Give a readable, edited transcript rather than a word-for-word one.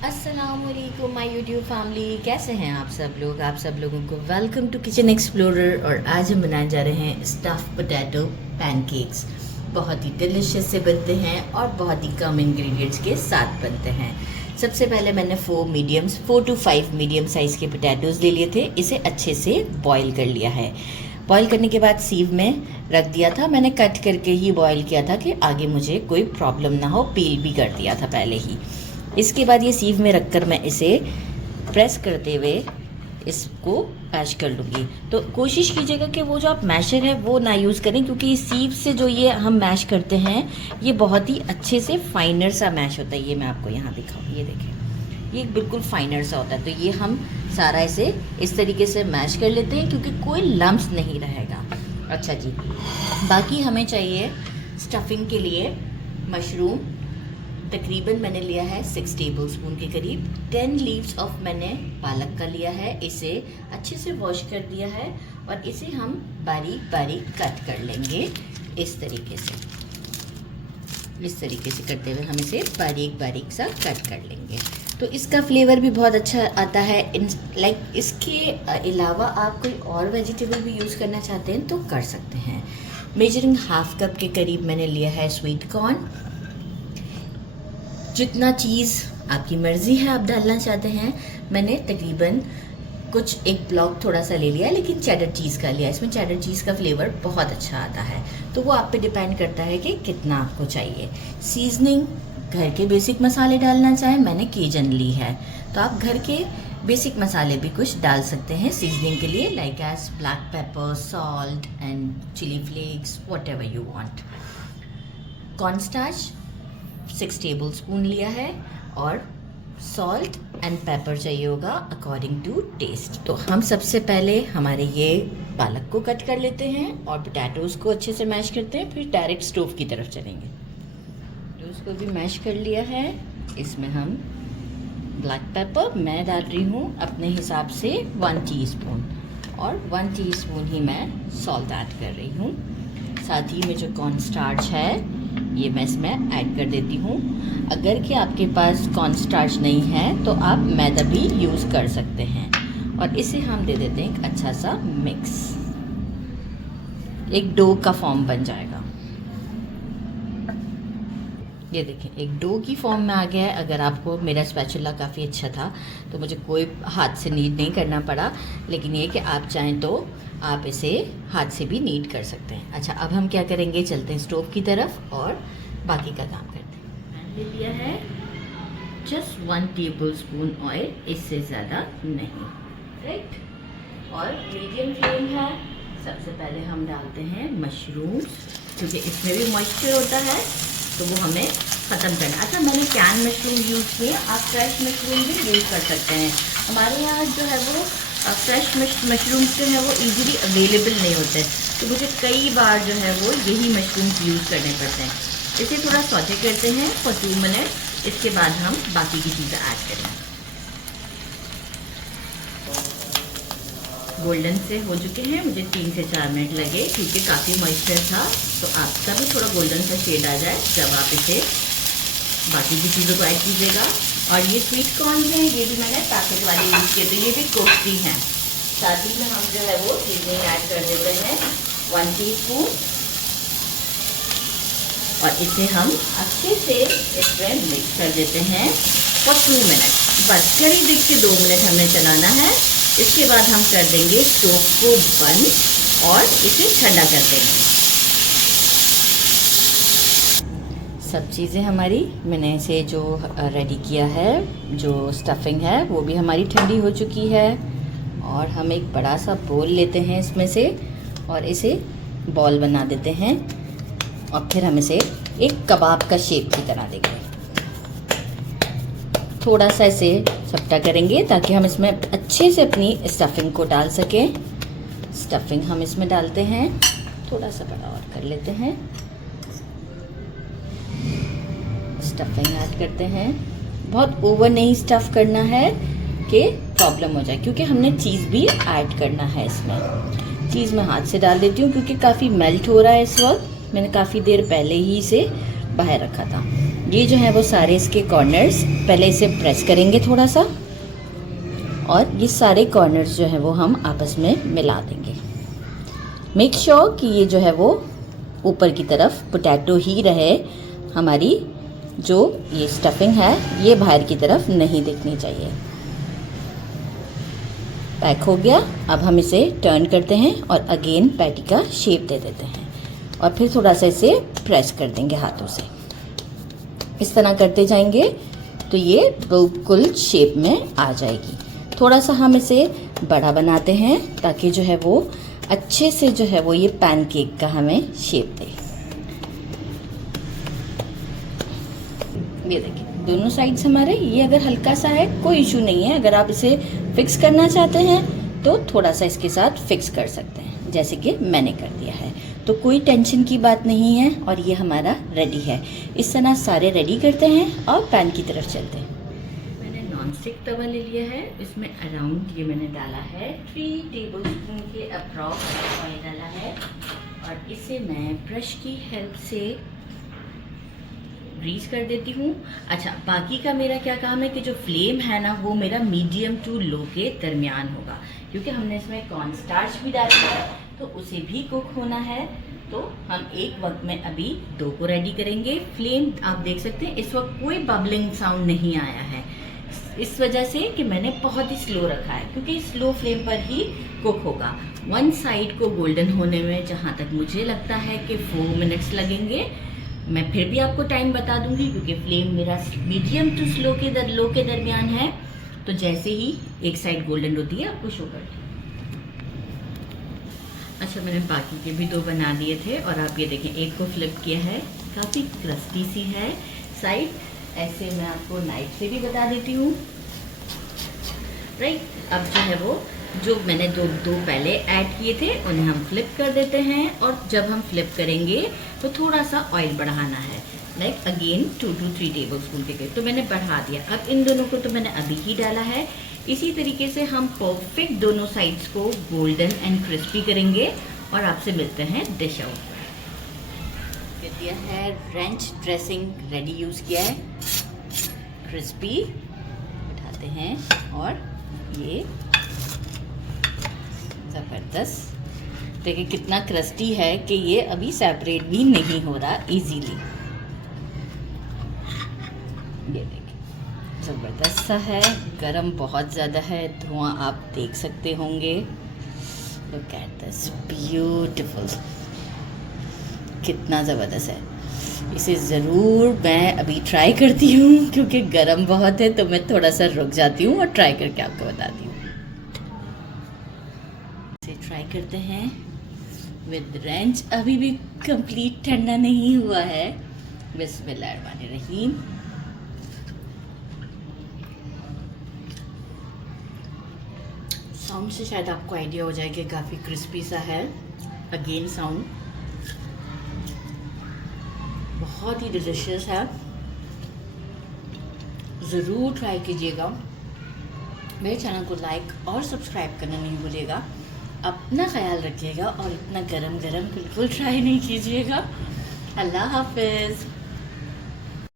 अस्सलामुअलैकुम my YouTube family, कैसे हैं आप सब लोग। आप सब लोगों को वेलकम टू किचन एक्सप्लोरर। और आज हम बनाने जा रहे हैं स्टफ्ड पोटैटो पैनकेक्स। बहुत ही डिलिशियस से बनते हैं और बहुत ही कम इंग्रेडिएंट्स के साथ बनते हैं। सबसे पहले मैंने 4 to 5 मीडियम साइज़ के पोटैटोज़ ले लिए थे। इसे अच्छे से बॉईल कर लिया है। बॉईल करने के बाद सीव में रख दिया था। मैंने कट करके ही बॉईल किया था कि आगे मुझे कोई प्रॉब्लम ना हो। पील भी कर दिया था पहले ही। इसके बाद ये सीव में रखकर मैं इसे प्रेस करते हुए इसको मैश कर लूँगी। तो कोशिश कीजिएगा कि वो जो आप मैशर है वो ना यूज़ करें, क्योंकि सीव से जो ये हम मैश करते हैं ये बहुत ही अच्छे से फाइनर सा मैश होता है। ये मैं आपको यहाँ दिखाऊँ, ये देखें, ये बिल्कुल फाइनर सा होता है। तो ये हम सारा इसे इस तरीके से मैश कर लेते हैं क्योंकि कोई लम्स नहीं रहेगा। अच्छा जी, बाकी हमें चाहिए स्टफिंग के लिए मशरूम। तकरीबन मैंने लिया है 6 टेबलस्पून के करीब। 10 लीव्स ऑफ मैंने पालक का लिया है। इसे अच्छे से वॉश कर दिया है और इसे हम बारीक बारीक कट कर लेंगे। इस तरीके से करते हुए हम इसे बारीक बारीक सा कट कर लेंगे। तो इसका फ्लेवर भी बहुत अच्छा आता है। इसके अलावा आप कोई और वेजिटेबल भी यूज़ करना चाहते हैं तो कर सकते हैं। मेजरिंग ½ कप के करीब मैंने लिया है स्वीट कॉर्न। जितना चीज़ आपकी मर्ज़ी है आप डालना चाहते हैं। मैंने तकरीबन एक ब्लॉक थोड़ा सा ले लिया है, लेकिन चेडर चीज़ का लिया। इसमें चेडर चीज़ का फ्लेवर बहुत अच्छा आता है। तो वो आप पे डिपेंड करता है कि कितना आपको चाहिए। सीजनिंग घर के बेसिक मसाले डालना चाहें, मैंने केजन ली है। तो आप घर के बेसिक मसाले भी कुछ डाल सकते हैं सीजनिंग के लिए, like as black pepper, salt and chilli flakes, whatever you want. Cornstarch 6 tablespoon लिया है और सॉल्ट एंड पेपर चाहिए होगा अकॉर्डिंग टू टेस्ट। तो हम सबसे पहले हमारे ये पालक को कट कर लेते हैं और पोटैटोज़ को अच्छे से मैश करते हैं, फिर डायरेक्ट स्टोव की तरफ चलेंगे। तो उसको भी मैश कर लिया है। इसमें हम ब्लैक पेपर मैं डाल रही हूँ अपने हिसाब से 1 टीस्पून, और 1 टीस्पून ही मैं सॉल्ट ऐड कर रही हूँ। साथ ही में जो कॉर्न स्टार्च है ये मैं इसमें ऐड कर देती हूँ। अगर कि आपके पास कॉर्न स्टार्च नहीं है तो आप मैदा भी यूज़ कर सकते हैं। और इसे हम दे देते हैं एक अच्छा सा मिक्स। एक डो का फॉर्म बन जाएगा। ये देखें, एक डो की फॉर्म में आ गया है। अगर आपको मेरा स्पैचुला काफ़ी अच्छा था तो मुझे कोई हाथ से नीड नहीं करना पड़ा, लेकिन ये कि आप चाहें तो आप इसे हाथ से भी नीड कर सकते हैं। अच्छा, अब हम क्या करेंगे, चलते हैं स्टोव की तरफ और बाकी का काम करते हैं। मैंने ले लिया है जस्ट 1 टेबलस्पून ऑयल, इससे ज़्यादा नहीं, राइट। और मीडियम फ्लेम है। सबसे पहले हम डालते हैं मशरूम्स, क्योंकि इसमें भी मॉइस्चर होता है तो वो हमें ख़त्म करना। अच्छा, मैंने कैन मशरूम यूज़ किए, आप फ्रेश मशरूम भी यूज़ कर सकते हैं। हमारे यहाँ जो है वो फ्रेश मशरूम्स जो है वो इजीली अवेलेबल नहीं होते, तो मुझे कई बार जो है वो यही मशरूम्स यूज़ करने पड़ते हैं। इसे थोड़ा सौटे करते हैं फॉर 2 मिनट। इसके बाद हम बाकी की चीज़ें ऐड करेंगे। गोल्डन से हो चुके हैं, मुझे 3 से 4 मिनट लगे क्योंकि काफ़ी मॉइस्चर था। तो आपका भी थोड़ा गोल्डन सा शेड आ जाए जब आप इसे बाकी की चीज़ों को ऐड कीजिएगा। और ये स्वीट कॉर्न हैं, ये भी मैंने पैकेट वाले यूज़ किए, तो ये भी कोफ्ती हैं। साथ ही में हम जो है वो सीजनिंग ऐड कर देते हैं 1 टीस्पून, और इसे हम अच्छे से इसमें मिक्स कर देते हैं फॉर 2 मिनट। बस करीब 1 से 2 मिनट हमें चलाना है। इसके बाद हम कर देंगे स्टोव को बंद और इसे ठंडा कर देंगे। सब चीज़ें हमारी, मैंने इसे जो रेडी किया है, जो स्टफिंग है वो भी हमारी ठंडी हो चुकी है। और हम एक बड़ा सा बोल लेते हैं इसमें से और इसे बॉल बना देते हैं, और फिर हम इसे एक कबाब का शेप की तरह देंगे। थोड़ा सा इसे चपटा करेंगे ताकि हम इसमें अच्छे से अपनी स्टफिंग को डाल सकें। स्टफिंग हम इसमें डालते हैं, थोड़ा सा बड़ा और कर लेते हैं। स्टफिंग ऐड करते हैं। बहुत ओवर नहीं स्टफ़ करना है कि प्रॉब्लम हो जाए, क्योंकि हमने चीज़ भी ऐड करना है इसमें। चीज़ मैं हाथ से डाल देती हूँ क्योंकि काफ़ी मेल्ट हो रहा है इस वक्त। मैंने काफ़ी देर पहले ही इसे बाहर रखा था। ये जो है वो सारे इसके कॉर्नर्स, पहले इसे प्रेस करेंगे थोड़ा सा, और ये सारे कॉर्नर्स जो है वो हम आपस में मिला देंगे। मेक श्योर कि ये जो है वो ऊपर की तरफ पोटैटो ही रहे, हमारी जो ये स्टफिंग है ये बाहर की तरफ नहीं दिखनी चाहिए। पैक हो गया। अब हम इसे टर्न करते हैं और अगेन पैटी का शेप दे देते हैं और फिर थोड़ा सा इसे प्रेस कर देंगे हाथों से। इस तरह करते जाएंगे तो ये बिल्कुल शेप में आ जाएगी। थोड़ा सा हम इसे बड़ा बनाते हैं ताकि जो है वो अच्छे से जो है वो ये पैनकेक का हमें शेप दे। ये देखिए दोनों साइड्स हमारे, ये अगर हल्का सा है कोई इशू नहीं है। अगर आप इसे फिक्स करना चाहते हैं तो थोड़ा सा इसके साथ फिक्स कर सकते हैं, जैसे कि मैंने कर दिया है, तो कोई टेंशन की बात नहीं है। और ये हमारा रेडी है। इस तरह सारे रेडी करते हैं और पैन की तरफ चलते हैं। मैंने नॉन स्टिक तवा ले लिया है, इसमें अराउंड ये मैंने डाला है 3 टेबलस्पून के अप्रॉक्स ऑयल डाला है, और इसे मैं ब्रश की हेल्प से ग्रीस कर देती हूँ। अच्छा, बाकी का मेरा क्या काम है कि जो फ्लेम है ना वो मेरा मीडियम टू लो के दरमियान होगा, क्योंकि हमने इसमें कॉर्न स्टार्च भी डाला है तो उसे भी कुक होना है। तो हम एक वक्त में अभी डो को रेडी करेंगे। फ्लेम आप देख सकते हैं इस वक्त कोई बबलिंग साउंड नहीं आया है, इस वजह से कि मैंने बहुत ही स्लो रखा है, क्योंकि स्लो फ्लेम पर ही कुक होगा। वन साइड को गोल्डन होने में जहाँ तक मुझे लगता है कि 4 मिनट्स लगेंगे। मैं फिर भी आपको टाइम बता दूंगी क्योंकि फ्लेम मेरा मीडियम टू लो के दरमियान है। तो जैसे ही एक साइड गोल्डन होती है आपको शो करती हूँ। अच्छा, मैंने बाकी के भी 2 बना दिए थे और आप ये देखें, एक को फ्लिप किया है, काफ़ी क्रस्टी सी है साइड। ऐसे मैं आपको नाइफ से भी बता देती हूँ। राइट, अब जो है वो जो मैंने दो पहले ऐड किए थे उन्हें हम फ्लिप कर देते हैं, और जब हम फ्लिप करेंगे तो थोड़ा सा ऑयल बढ़ाना है, लाइक अगेन 2 to 3 टेबलस्पून के करीब, तो मैंने बढ़ा दिया। अब इन दोनों को तो मैंने अभी ही डाला है। इसी तरीके से हम परफेक्ट दोनों साइड्स को गोल्डन एंड क्रिस्पी करेंगे और आपसे मिलते हैं डिश आउट। दिया है रेंच ड्रेसिंग रेडी यूज़ किया है, क्रिस्पी उठाते हैं और ये ज़बरदस्त। देखिए कितना क्रस्टी है कि ये अभी सेपरेट भी नहीं हो रहा इजीली। ये देखिए ज़बरदस्त सा है, गरम बहुत ज़्यादा है, धुआं आप देख सकते होंगे। लुक एट दिस ब्यूटीफुल, कितना ज़बरदस्त है। इसे ज़रूर मैं अभी ट्राई करती हूँ, क्योंकि गरम बहुत है तो मैं थोड़ा सा रुक जाती हूँ और ट्राई करके आपको बताती हूँ। ट्राई करते हैं विद रेंच, अभी भी कंप्लीट ठंडा नहीं हुआ है। बिस्मिल्लाहिर्रहमानिर्रहीम। साउंड से शायद आपको आइडिया हो जाए कि काफ़ी क्रिस्पी सा है। अगेन साउंड बहुत ही डिलीशियस है, ज़रूर ट्राई कीजिएगा। मेरे चैनल को लाइक और सब्सक्राइब करना नहीं भूलिएगा। अपना ख्याल रखिएगा और इतना गरम गरम बिल्कुल ट्राई नहीं कीजिएगा। अल्लाह हाफिज़।